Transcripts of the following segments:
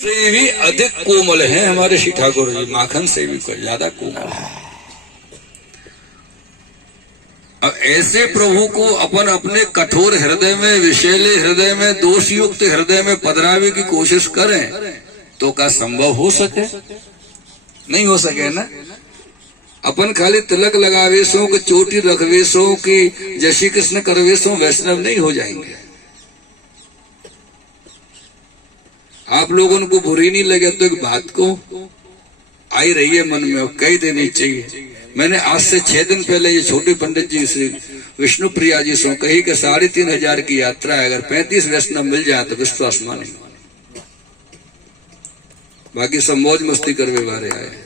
से भी अधिक कोमल है हमारे श्री ठाकुर जी, माखन से भी ज्यादा कोमल है। अब ऐसे प्रभु को अपन अपने कठोर हृदय में, विषैले हृदय में, दोषयुक्त हृदय में पधरावे की कोशिश करें तो क्या संभव हो सके? नहीं हो सके ना। अपन खाली तिलक लगावेशों की, चोटी रखवेशों की, जय श्री कृष्ण करवेशों वैष्णव नहीं हो जाएंगे। आप लोगों को बुरी नहीं लगे तो एक बात को आई रही है मन में, कह देनी चाहिए। मैंने आज से 6 दिन पहले ये छोटे पंडित जी से, विष्णु प्रिया जी से कही कि 3,500 की यात्रा है, अगर 35 वैष्णव मिल जाए तो विश्वास माने, बाकी सब मौज मस्ती करवे बारे आए।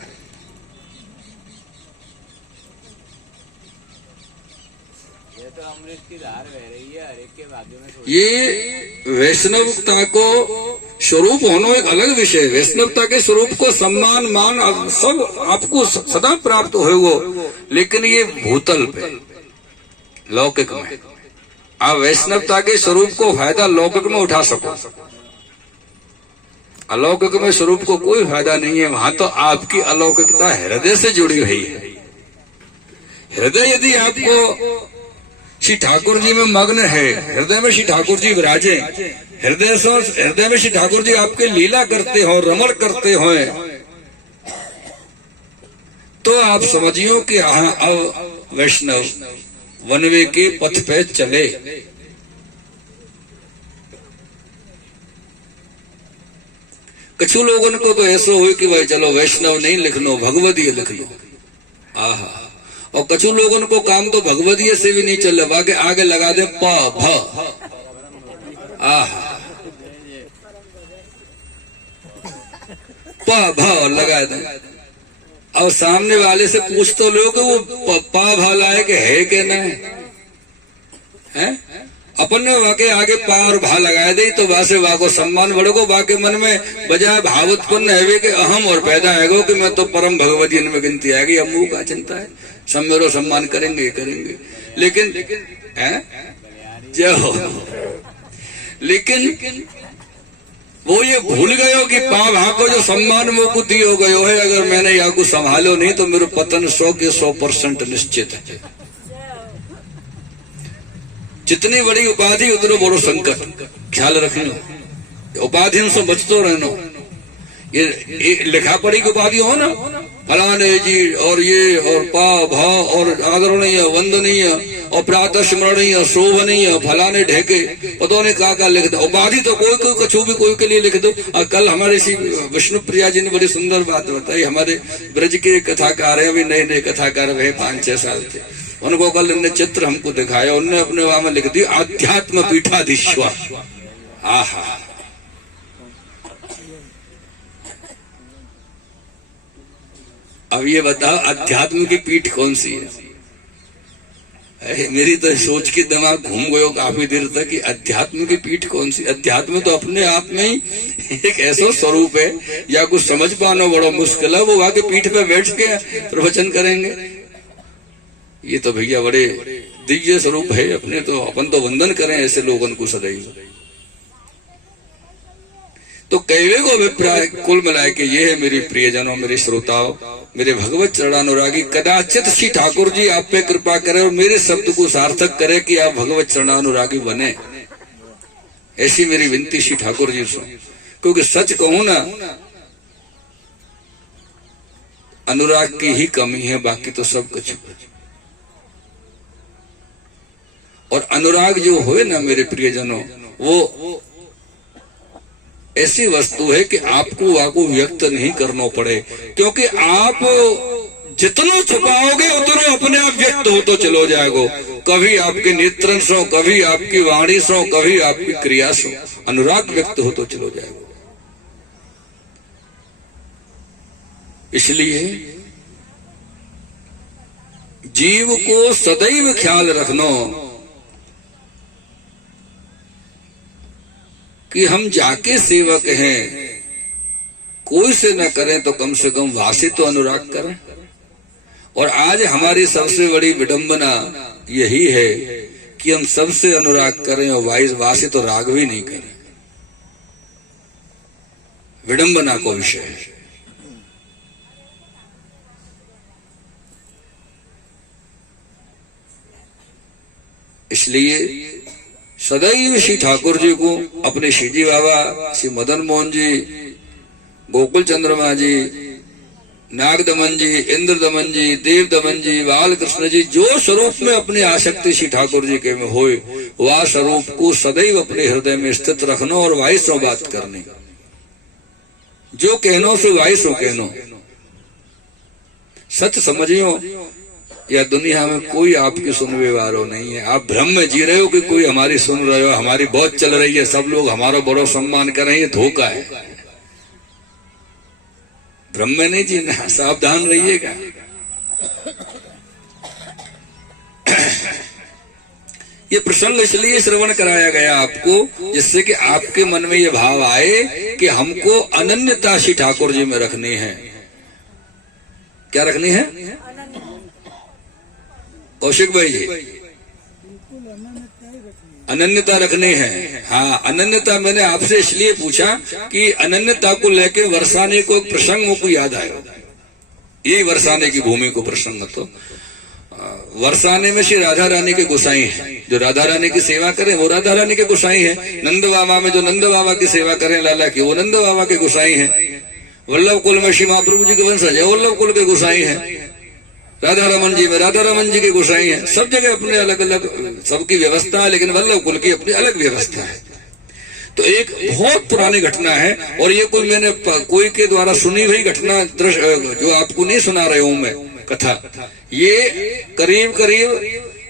ये वैष्णवता को स्वरूप होना एक अलग विषय है। वैष्णवता के स्वरूप को सम्मान मान सब आपको सदा प्राप्त हो वो, लेकिन ये भूतल पे लौकिक में आप वैष्णवता के स्वरूप को फायदा लौकिक में उठा सको, अलौकिक में स्वरूप को कोई फायदा नहीं है। वहां तो आपकी अलौकिकता हृदय से जुड़ी हुई है। हृदय यदि आपको श्री ठाकुर जी में मग्न है, हृदय में श्री ठाकुर जी विराजे, हृदय में श्री ठाकुर जी आपके लीला करते हो, रमण करते हो, तो आप समझियो कि अब वैष्णव वनवे के पथ पे चले। कुछ लोगों को तो ऐसा हो कि भाई चलो वैष्णव नहीं लिख लो, भगवदीय लिख लो। आहा, और कुछ लोगों को काम तो भगवदीय से भी नहीं चल रहा, आगे आगे लगा दे प भ। आहा, प भ लगा दे। और सामने वाले से पूछ तो लो कि वो पा भा लाए कि है कि नहीं है। अपन ने वाके आगे पा और भा लगाए दे तो वासे वाको सम्मान बढ़ोगो, वाके मन में बजाय भाव उत्पन्न है कि अहम और पैदा है कि मैं तो परम भगवती में गिनती आएगी। अब मुंह का चिंता है, सब मेरो सम्मान करेंगे करेंगे, लेकिन लेकिन वो ये भूल गयो कि पा भा को जो सम्मान वो को दियो गयो है, अगर मैंने या को संभालो नहीं तो मेरे पतन 100 के 100% निश्चित है। जितनी बड़ी उपाधि उतना बड़ो संकट, ख्याल रखना। उपाधि से बचतो रहना। ये लिखा पढ़ी की उपाधि हो ना, फलाने जी और ये और पा भा और आदरणीय वंदनीय और प्रातः स्मरणीय शोभनीय फलाने ढेके पता नहीं का लिख दो। उपाधि तो कोई कोई कछु भी कोई के लिए लिख दो। कल हमारे श्री विष्णु प्रिया जी ने बड़ी सुंदर बात बताई। हमारे ब्रज के कथाकार है, अभी नए नए कथाकार हुए 5-6 साल थे, उनको कल इनने चित्र हमको दिखाया, उनने अपने वहां में लिख दिया आध्यात्म पीठाधीश्वर। आहा, अब ये बताओ अध्यात्म की पीठ कौन सी है? मेरी तो सोच के दिमाग घूम गयो काफी देर तक कि अध्यात्म की पीठ कौन सी। अध्यात्म तो अपने आप में ही एक ऐसा स्वरूप है, या कुछ समझ पाना बड़ा मुश्किल है। वो आके पीठ पे बैठ के प्रवचन करेंगे, ये तो भैया बड़े दिव्य स्वरूप है अपने। तो अपन तो वंदन करें ऐसे लोगों को सदैव। तो कैवे को अभिप्राय कुल मिलाए कि ये है मेरी प्रियजनों, मेरे श्रोताओं, मेरे भगवत चरणानुरागी, कदाचित श्री ठाकुर जी आप पे कृपा करे और मेरे शब्द को सार्थक करे कि आप भगवत चरणानुरागी बने। ऐसी मेरी विनती श्री ठाकुर जी से। क्योंकि सच कहूं ना, अनुराग की ही कमी है, बाकी तो सब कुछ। और अनुराग जो होए ना मेरे प्रियजनों, वो ऐसी वस्तु है कि आपको वाको व्यक्त नहीं करना पड़े, क्योंकि आप जितना छुपाओगे उतना अपने आप व्यक्त हो तो चलो जाएगो। कभी आपके नेत्रन सो, कभी आपकी वाणी सो, कभी आपकी क्रिया सो अनुराग व्यक्त हो तो चलो जाएगो। इसलिए जीव को सदैव ख्याल रखना कि हम जाके सेवक हैं, कोई से न करें तो कम से कम वासी तो अनुराग करें। और आज हमारी सबसे बड़ी विडंबना यही है कि हम सबसे अनुराग करें और वासी तो राग भी नहीं करें। विडंबना को विषय है। इसलिए सदैव श्री ठाकुर जी को अपने श्रीजी बाबा, श्री मदन मोहन जी, गोकुल चंद्रमा जी, नाग दमन जी, इंद्र दमन जी, देव दमन जी, बाल कृष्ण जी, जो स्वरूप में अपनी आसक्ति श्री ठाकुर जी के में होए, वह स्वरूप को सदैव अपने हृदय में स्थित रखना और वाई सो बात करनी। जो कहनो सो वाई सो कहनो। सच समझियो, या दुनिया में कोई आपकी सुनने वालों नहीं है। आप भ्रम में जी रहे हो कि कोई हमारी सुन रहे हो, हमारी बहुत चल रही है, सब लोग हमारा बड़ा सम्मान कर रहे हैं, धोखा है। भ्रम में नहीं जीना, सावधान रहिएगा। ये प्रसंग इसलिए श्रवण कराया गया आपको, जिससे कि आपके मन में ये भाव आए कि हमको अनन्यता श्री ठाकुर जी में रखनी है। क्या रखनी है कौशिक भाई जी? अनन्यता रखनी है। हाँ, अनन्यता मैंने आपसे इसलिए पूछा कि अनन्यता को लेके वर्षाने को एक प्रसंग मुझको याद आया। यही वर्षाने की भूमि को प्रसंग तो वर्षाने में श्री राधा रानी के गोसाई हैं। जो राधा रानी की सेवा करें वो राधा रानी के गोसाई हैं। नंद बाबा में जो नंद बाबा की सेवा करें लाला की, वो नंद बाबा के गोसाई हैं। वल्लभ कुल में श्री महाप्रभु जी के वंशज है, वल्लभ कुल के गोसाई हैं। राधा रमन जी में राधा रमन जी के गोसाई हैं। सब जगह अपने अलग अलग सबकी व्यवस्था है, लेकिन वल्लभ कुल की अपनी अलग व्यवस्था है। तो एक बहुत पुरानी घटना है, और ये कोई मैंने कोई के द्वारा सुनी हुई घटना जो आपको नहीं सुना रहा हूं मैं कथा। ये करीब करीब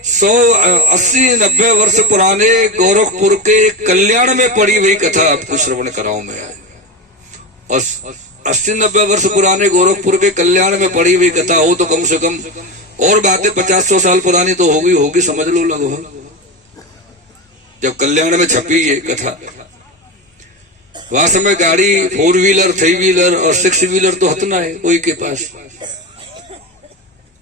180-90 वर्ष पुराने गोरखपुर के कल्याण में पड़ी हुई कथा आपको श्रवण कराऊं मैं। और 80-90 वर्ष पुराने गोरखपुर के कल्याण में पड़ी हुई कथा हो तो कम से कम और बातें 50-100 साल पुरानी तो होगी समझ लो लगभग, जब कल्याण में छपी ये कथा। वहां समय गाड़ी 4 व्हीलर 3 व्हीलर और 6 व्हीलर तो हतना है कोई के पास,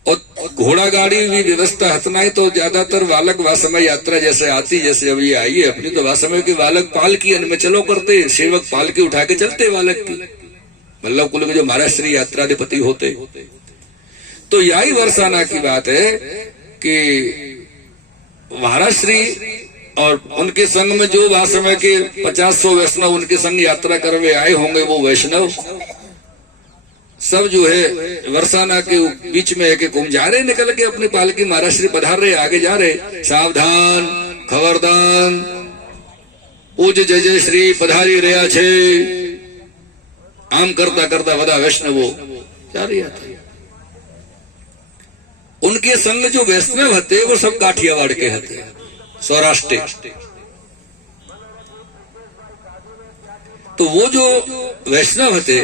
और घोड़ा गाड़ी भी व्यवस्था हतना है। तो ज्यादातर बालक वह समय यात्रा जैसे आती, जैसे अभी आई है अपनी, तो वह समय के बालक पालकी में चलो करते, सेवक पालकी उठा के चलते बालक की। वल्लभ कुल के जो महाराज श्री यात्राधिपति होते। तो यही वर्षाना की बात है कि महाराज श्री और उनके संग में जो वह समय के 50-100 वैष्णव उनके संग यात्रा करवे आए होंगे, वो वैष्णव सब जो है वर्षाना के बीच में एक घूम जा रहे, निकल के अपनी पालकी महाराज श्री पधार रहे, आगे जा रहे। सावधान, खबरदान, पूज जय जय श्री पधारी रहा छे, आम करता करता वदा वैष्णवो जा रहा था। उनके संग जो वैष्णव हते वो सब काठियावाड़ के हते, सौराष्ट्र। तो वो जो वैष्णव हते,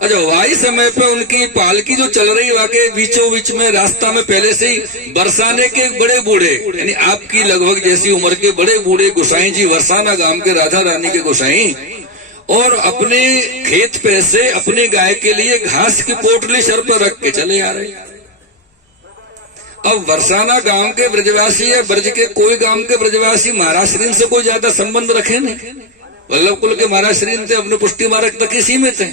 अच्छा वाई समय पे उनकी पालकी जो चल रही, वाके बीचों बीच में रास्ता में पहले से ही बरसाने के बड़े बूढ़े, यानी आपकी लगभग जैसी उम्र के बड़े बूढ़े गोसाई जी, वर्षाना गांव के राधा रानी के गोसाई, और अपने खेत पे से अपने गाय के लिए घास की पोटली सर पर रख के चले आ रहे। अब वर्षाना गांव के ब्रजवासी है, ब्रज के कोई गांव के ब्रजवासी महाराज श्री से कोई ज्यादा संबंध रखे नहीं। वल्लभ कुल के महाराज श्री थे अपने पुष्टि मार्ग तक ही सीमित है,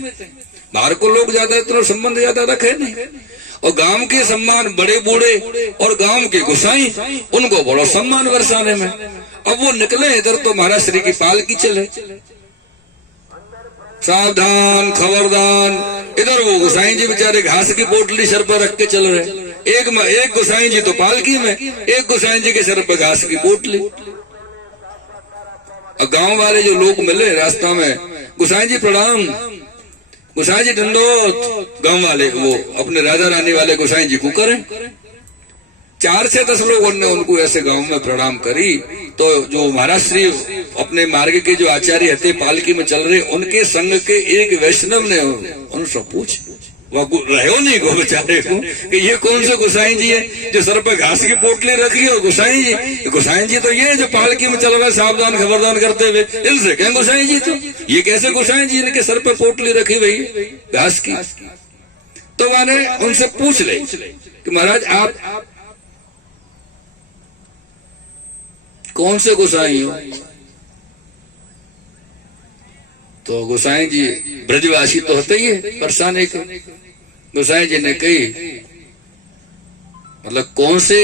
बाहर को लोग ज्यादा इतना संबंध ज्यादा रखे नहीं। और गांव के सम्मान बड़े बूढ़े और गांव के गोसाई, उनको बड़ा सम्मान वर्षाने में। अब वो निकले इधर तो महाराज श्री की पालकी चले, सावधान खबरदान, इधर वो गोसाई जी बेचारे घास की पोटली सर पर रख के चल रहे। एक गोसाई जी तो पालकी में, एक गोसाई जी के सर पर घास की पोटली। और गांव वाले जो लोग मिले रास्ता में, गोसाई जी प्रणाम, गोसाई जी दंडोत, गांव वाले वो अपने राधा रानी वाले गोसाई जी को करें। 4 से 10 लोगों ने उनको ऐसे गांव में प्रणाम करी। तो जो महाराज श्री अपने मार्ग के जो आचार्य हते पालकी में चल रहे, उनके संग के एक वैष्णव ने उनसे पूछ, वह रहो नहीं गो बेचारे को कि ये कौन से गोसाई जी है जो सर पर घास की पोटली रखी है। गोसाई जी तो ये जो पालकी में चल रहा है सावधान खबरदान करते हुए, इनसे क्या गोसाई जी, तो ये कैसे गोसाई जी इनके सर पर पोटली रखी हुई घास की। तो मैंने उनसे पूछ ले कि महाराज आप कौन से गोसाई हो? तो गोसाई जी ब्रजवासी तो होते ही है बरसाने के। गोसाई जी ने कही मतलब कौन से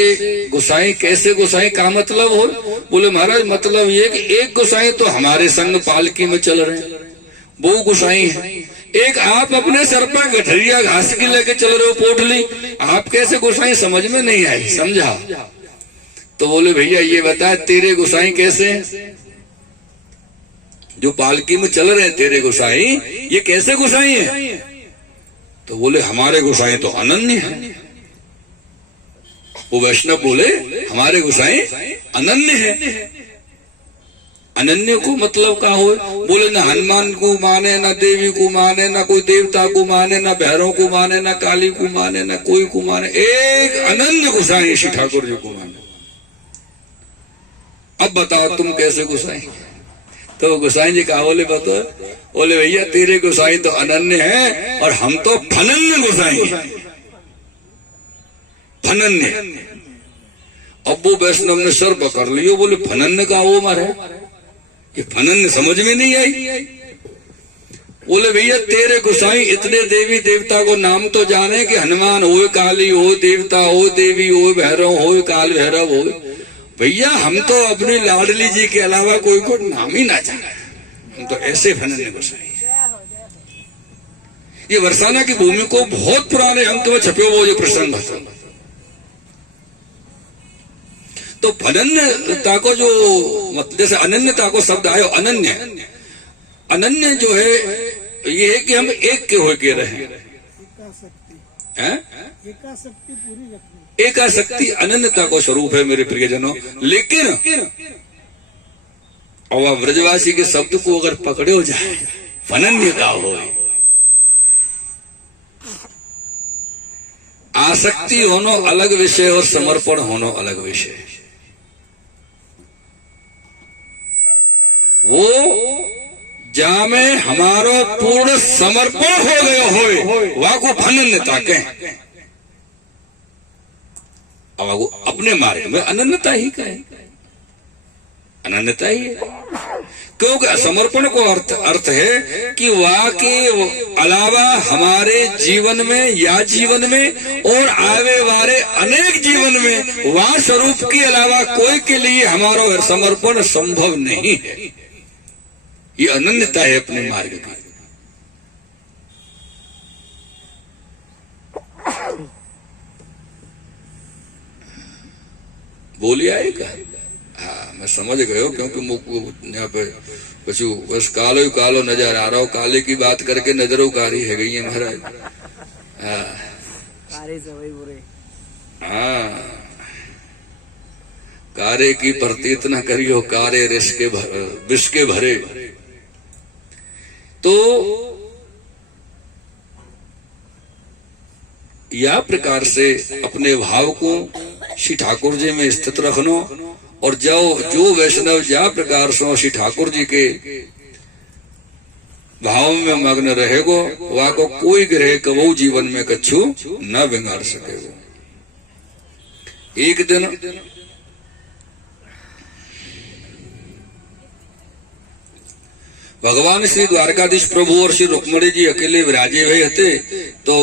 गोसाई कैसे गोसाई का मतलब हो? बोले महाराज मतलब ये कि एक गोसाई तो हमारे संग पालकी में चल रहे हैं, वो गोसाई है। एक आप अपने सर पर गठरिया घास की लेके चल रहे हो पोटली, आप कैसे गोसाई? समझ में नहीं आई, समझा? तो बोले भैया ये बता तेरे गोसाई कैसे हैं? जो पालकी में चल रहे हैं तेरे गोसाई, ये कैसे गोसाई हैं? तो बोले हमारे गोसाई तो अनन्य है। वो वैष्णव बोले हमारे गोसाई अनन्य है। अनन्य को मतलब क्या हो? बोले न हनुमान को माने, न देवी को माने, न कोई देवता को माने, न भैरव को माने, न काली को माने, न कोई को माने, एक अनन्य गोसाई श्री ठाकुर जी को माने। अब बताओ तुम कैसे गोसाई? तो गोसाई जी कहा बोले बताओ? बोले भैया तेरे गोसाई तो अनन्य है और हम तो फनन्य गोसाई हैं, फनन्य। अब वो वैष्णव ने सर पकड़ लियो, बोले फनन्य का वो मारे, ये फनन्य समझ में नहीं आई। बोले भैया तेरे गोसाई इतने देवी देवता को नाम तो जाने कि हनुमान हो, काली हो, देवता हो, देवी हो, भैरव हो, काल भैरव हो। भैया हम तो अपनी लाडली जी के अलावा कोई को नाम ही ना जाने, हम तो ऐसे फनन्य गोसाई। ये बरसाना की भूमि को बहुत पुराने अंक में छपे वो जो प्रसंग है। तो अनन्यता को जो जैसे अनन्यता को शब्द आयो अनन्य, अनन्य जो है ये है कि हम एक के हो के रहे, एकाशक्ति अनन्यता को स्वरूप है मेरे प्रियजनों। लेकिन और ब्रजवासी के शब्द को अगर पकड़े हो जाए अनन्य का हो, आसक्ति होना अलग विषय और समर्पण होना अलग विषय। वो जामे हमारो पूर्ण समर्पण हो गयो होए वह को अनन्यता कहें। अब वो अपने मार्ग में अनन्यता ही कहे, अनन्यता ही है। क्योंकि समर्पण को अर्थ है कि वह के अलावा हमारे जीवन में या जीवन में और आवे वाले अनेक जीवन में वह स्वरूप के अलावा कोई के लिए हमारा समर्पण संभव नहीं है। ये अनन्यता है अपने मार्ग की। बोलिए आएगा? हाँ मैं समझ गयो, क्योंकि यहाँ पे पशु बस कालो ही कालो नजर आ रहा हो, काले की बात करके नजरों कारी है गई है महाराज। हाँ कारे की प्रतीत न करियो, कारे विष के भरे। तो या प्रकार से अपने भाव को श्री ठाकुर जी में स्थित रखनो, और जो वैष्णव जा प्रकार से श्री ठाकुर जी के भाव में मग्न रहेगो, वह को कोई ग्रह कबू जीवन में कछु न बिगाड़ सकेगो। एक दिन भगवान श्री द्वारकाधीश प्रभु और श्री रुक्मणी जी अकेले विराजे हुए थे। तो